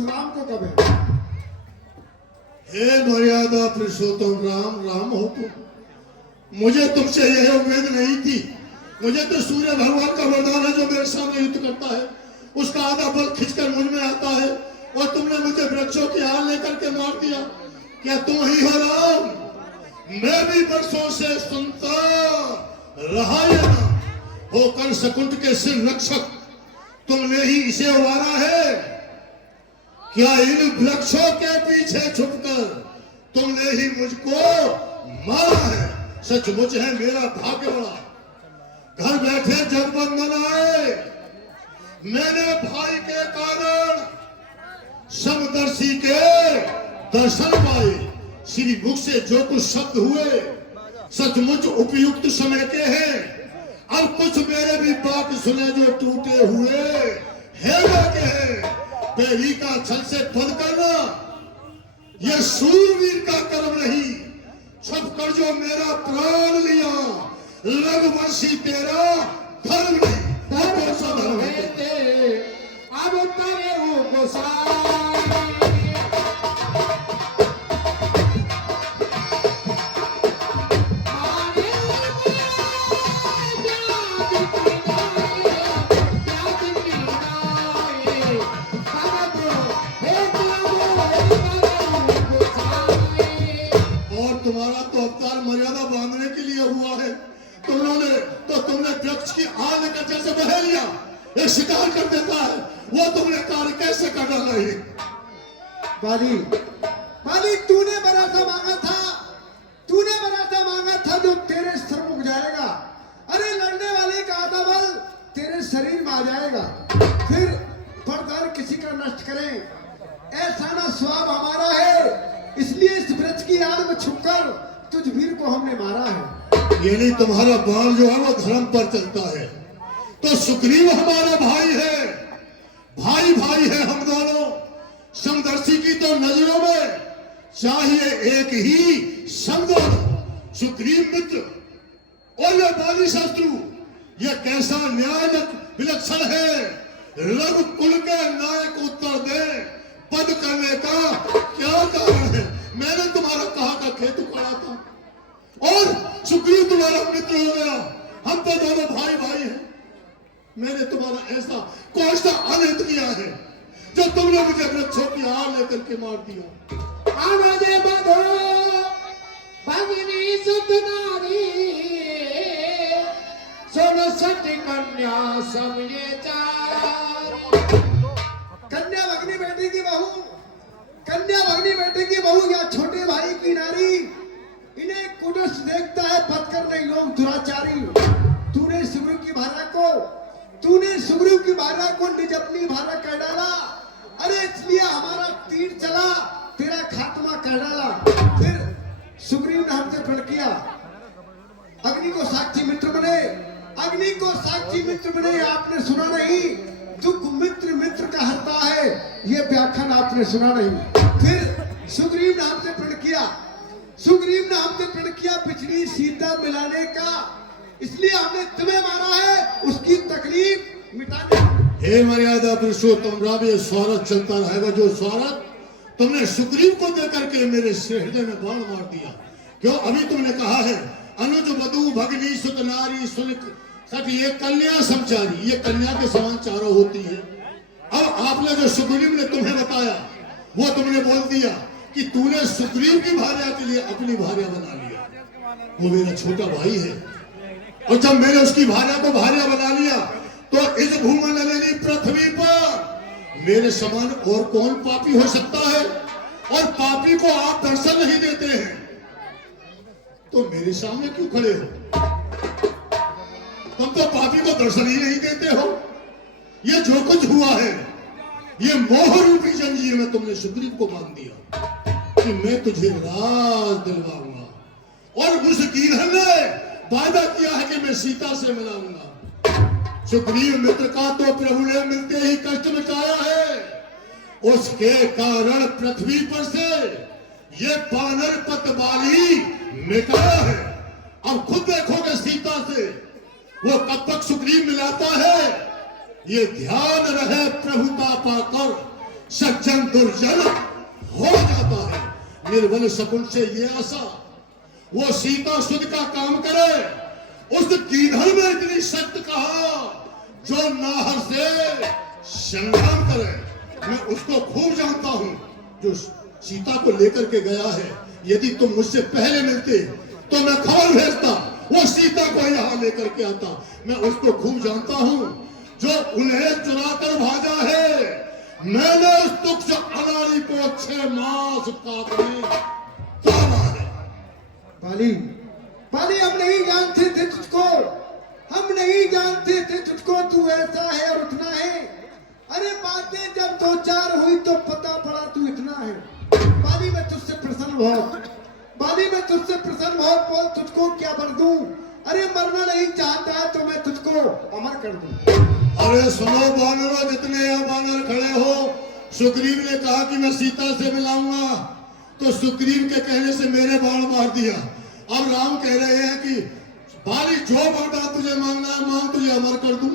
राम को कब है? हे मर्यादा पुरुषोत्तम राम, राम हो तुम। मुझे तुमसे यह उम्मीद नहीं थी। मुझे तो सूर्य भगवान का वरदान है जो मेरे सामने युद्ध करता है, उसका आधा बल खिंचकर मुझ में आता है, और तुमने मुझे वृक्षों की हाल लेकर के मार दिया। क्या तुम ही हो राम? मैं भी वर्षों से सुनता रहा है ना, होकर शकुंत के सिर रक्षक तुमने ही इसे उबारा है। क्या इन वृक्षों के पीछे छुपकर तुमने ही मुझको मारा है? सचमुच है मेरा भाग्य बड़ा, घर बैठे जगबंधन आए। मैंने भाई के कारण समदर्शी के दर्शन पाए। श्री मुख से जो कुछ शब्द हुए सचमुच उपयुक्त समय के हैं। अब कुछ मेरे भी बात सुने जो टूटे हुए हेवा के हैं। पैरी का छल से बंद करना यह शूरवीर का कर्म नहीं। छुप कर जो मेरा प्राण लिया रघुवंशी तेरा धर्म नहीं। कौन सा धर्म है? अब तेरे वो गोसाई तुम्हारा तो अवतार मर्यादा बांधने के लिए हुआ है। तुमने वृक्ष की आग लेकर जैसे बह लिया, एक शिकार कर देता है, वो तुमने कार्य कैसे कर डाला है? बाली, बाली तूने भरोसा मांगा था, तूने भरोसा मांगा था जो तेरे सर मुक जाएगा। अरे लड़ने वाले का आधा बल तेरे शरीर में आ जाएगा, फिर फरदार किसी का नष्ट करें ऐसा ना स्वभाव हमारा है। इसलिए इस वृक्ष की आड़ में छुपकर तुझ वीर को हमने मारा है। यानी तुम्हारा बाण जो है वो धर्म पर चलता है। तो सुग्रीव हमारा भाई है, भाई भाई है हम दोनों। समदर्शी की तो नजरों में चाहिए एक ही समदोन। सुग्रीव मित्र और ये बाली शत्रु, ये कैसा न्याय विलक्षण है। रघुकुल के नायक उत्तर दे, पद करने का क्या कारण है? मैंने तुम्हारा कहा का खेत उखाड़ा था और सुग्रीव तुम्हारा मित्र हो गया। हम तो दोनों भाई भाई हैं। मैंने तुम्हारा ऐसा कौन सा अनहित किया है जो तुमने मुझे वृक्षों की आड़ लेकर के मार दिया? आवाजे बधो भगनी सुत नारी, सोन सट कन्या समये चार। कन्या भगनी बेटे की बहू, कन्या भगनी बेटे की बहू या छोटे भाई की नारी, इन्हें कुडस देखता है पद करने लोग दुराचारी। तूने सुग्रीव की भार्या को, तूने सुग्रीव की भार्या को निज अपनी भार्या कर डाला। अरे इसलिए हमारा तीर चला, तेरा खात्मा कर डाला। फिर सुग्रीव ने हमसे प्रण किया, अग्नि को साक्षी मित्र बने, अग्नि को साक्षी मित्र बने। आपने सुना नहीं, दुख मित्र मित्र का हरता है, ये व्याख्यान आपने सुना नहीं। फिर सुग्रीव ने हमसे प्रण किया, सुग्रीव ने हमसे प्रण किया पिछली सीता मिलाने का। इसलिए हमने तुम्हें मारा है, उसकी तकलीफ मिटाने। हे मर्यादा पुरुषोत्तम राम, ये स्वार्थ चलता रहेगा। जो स्वार्थ तुमने सुग्रीव को देकर के मेरे हृदय में बाण मार दिया। क्यों? अभी तुमने कहा है अनुज वधु भगनी सुत नारी सुनिक सख, ये कन्या समचारी, ये कन्या के समान चारों होती है। अब आपने जो सुग्रीव ने तुम्हें बताया वो तुमने बोल दिया कि तूने सुग्रीव की भार्या के लिए अपनी भार्या बना लिया। वो मेरा छोटा भाई है, और जब मैंने उसकी भार्या को भार्या बना लिया तो इस भूमंडली पृथ्वी पर मेरे समान और कौन पापी हो सकता है? और पापी को आप दर्शन नहीं देते हैं तो मेरे सामने क्यों खड़े हो? तुम तो पापी को दर्शन ही नहीं देते हो। ये जो कुछ हुआ है ये मोह रूपी जंजीर में तुमने सुग्रीव को बांध दिया कि मैं तुझे राज दिलवाऊंगा, और उस गिरह ने वादा किया है कि मैं सीता से मिलाऊंगा। सुग्रीव मित्र का तो प्रभु ने मिलते ही कष्ट मिटाया है, उसके कारण पृथ्वी पर से ये बानर पतवाली मिटाया है। अब खुद देखोगे सीता से वो कब तक सुग्रीव मिलाता है। ये ध्यान रहे प्रभुता पाकर सज्जन दुर्जन हो जाता है। निर्बल शकुन से ये आशा, वो सीता सुध का काम करे, उस कीधर में इतनी शक्त कहा जो नाहर से संग्राम करे। मैं उसको खूब जानता हूं जो सीता को लेकर के गया है। यदि तुम मुझसे पहले मिलते तो मैं खबर भेजता, वो सीता को यहां लेकर के आता। मैं उसको खूब जानता हूं जो उन्हें चुरा कर भागा है। मैंने उस तुक्ष अनाड़ी को 6 मास काटने ताना है। बाली, बाली, हम नहीं जानते थे तुझको, हम नहीं जानते थे तुझको तू ऐसा है और उतना है। अरे बातें जब 2-4 हुई तो पता पड़ा तू इतना है। बाली, मैं तुझसे प्रसन्न बहुत, बाली, मैं तुझसे प्रसन्न बहुत। बोल तुझको क्या बर दूं? अरे मरना नहीं चाहता तो मैं तुझको अमर कर दूं। अरे सुनो बानरों, जितने यहाँ बानर खड़े हो, सुग्रीव ने कहा कि मैं सीता से मिलाऊंगा, तो सुग्रीव के कहने से मेरे बाण मार दिया। अब राम कह रहे हैं कि बाली जो वरदान तुझे मांगना है मांग, तुझे अमर कर दूं।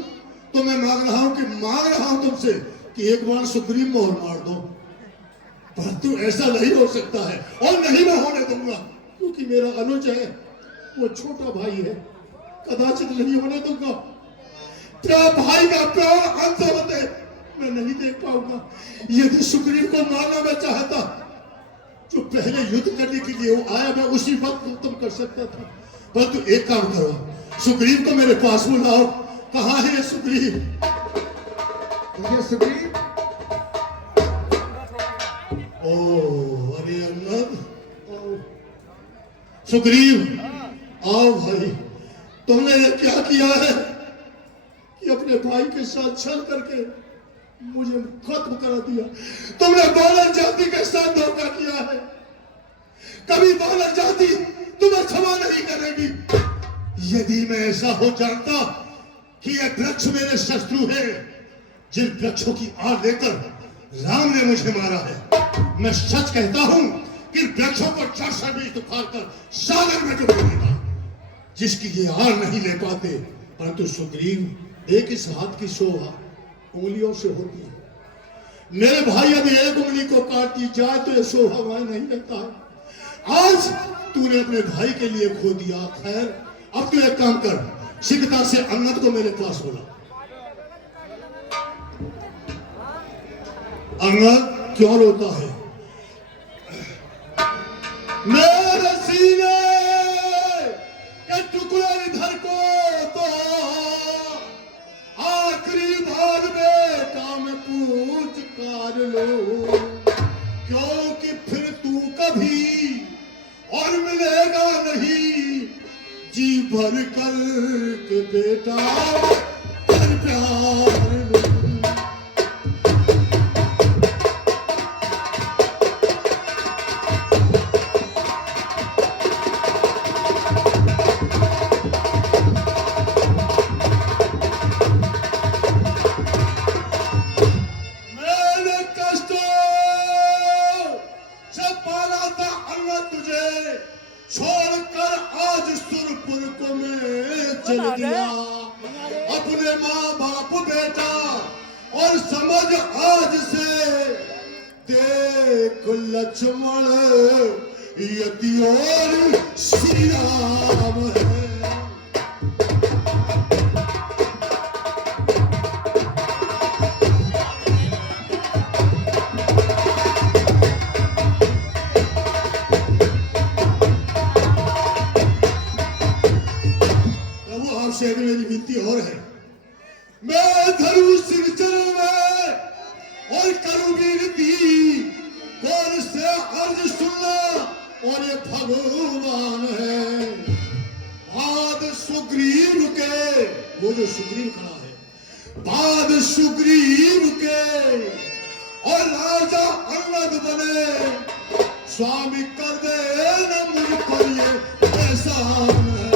तो मैं मांग रहा हूं तुमसे कि एक बार सुग्रीव मोहर मार दो। परंतु ऐसा नहीं हो सकता है और नहीं मैं होने दूंगा, क्योंकि मेरा अनुज है, वो छोटा भाई है, कदाचित नहीं होने दूंगा। तेरा भाई का प्राण अंत होते मैं नहीं देख पाऊंगा। यदि सुग्रीव को मारना मैं चाहता, जो पहले युद्ध करने के लिए वो आया, मैं उसी वक्त खत्म कर सकता था। परंतु एक काम करो, सुग्रीव को मेरे पास बुलाओ। कहाँ है ये सुग्रीव? ये सुग्रीव? ओ अरे अंगद, सुग्रीव आओ भाई। तुमने ये क्या किया है कि अपने भाई के साथ छल करके मुझे खत्म करा दिया। तुमने बानर जाति के साथ धोखा किया है। कभी बानर जाति तुम्हें क्षमा नहीं करेगी। यदि मैं ऐसा हो जानता कि ये वृक्ष मेरे शत्रु है, जिन वृक्षों की आड़ लेकर राम ने मुझे मारा है, मैं सच कहता हूं कि वृक्षों को जड़ से बीज उखाड़ कर सागर में डुबो देता, जिसकी ये आड़ नहीं ले पाते। परंतु सुग्रीव, देख इस हाथ की शोभा उंगलियों से होती है। मेरे भाई यदि एक उंगली को काट दी जाए तो ये शोभा वहां नहीं रहता है। आज तूने अपने भाई के लिए खो दिया। खैर, अब तू एक काम कर, शीघ्रता से अंगद को मेरे पास बुला। अंगद क्यों रोता है? मेरे सीने के टुकड़े इधर को तो आखिरी बार बेटा मैं पूछ कर लो, क्योंकि फिर तू कभी और मिलेगा नहीं। जी भर कर के बेटा कर प्यार लो। अपने माँ बाप बेटा और समझ आज से, देख लक्ष्मण यति और श्री राम है। प्रभु आपसे मेरी विनती और है, मैं धरू सिर चरण में और करूं विनती, कौन से अर्ज सुनना और ये भगवान है। बाद सुग्रीव के, वो जो सुग्रीव खड़ा है, बाद सुग्रीव के और राजा अंगद बने, स्वामी कर दे न मुझ पर ये एहसान है।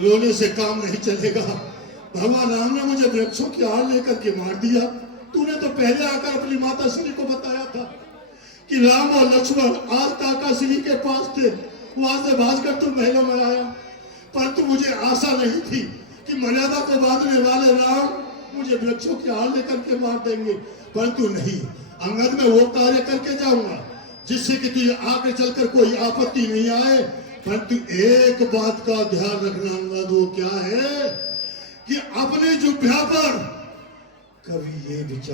रोने से काम नहीं चलेगा। भगवान राम ने मुझे वृक्षों की आड़ लेकर के मार दिया। तूने तो पहले आकर अपनी माता श्री को बताया था कि राम और लक्ष्मण आज काका श्री के पास थे, वहां से भागकर तुम महलों में आया। परंतु मुझे आशा नहीं थी कि मर्यादा को बांधने वाले राम मुझे वृक्षों की आड़ लेकर के मार देंगे। परंतु नहीं, अंगद में वो कार्य करके जाऊंगा जिससे कि तुझे आगे चलकर कोई आपत्ति नहीं आए। परंतु एक बात का ध्यान रखना अंगद, वो क्या है कि अपने जुब्बा पर कभी ये विचार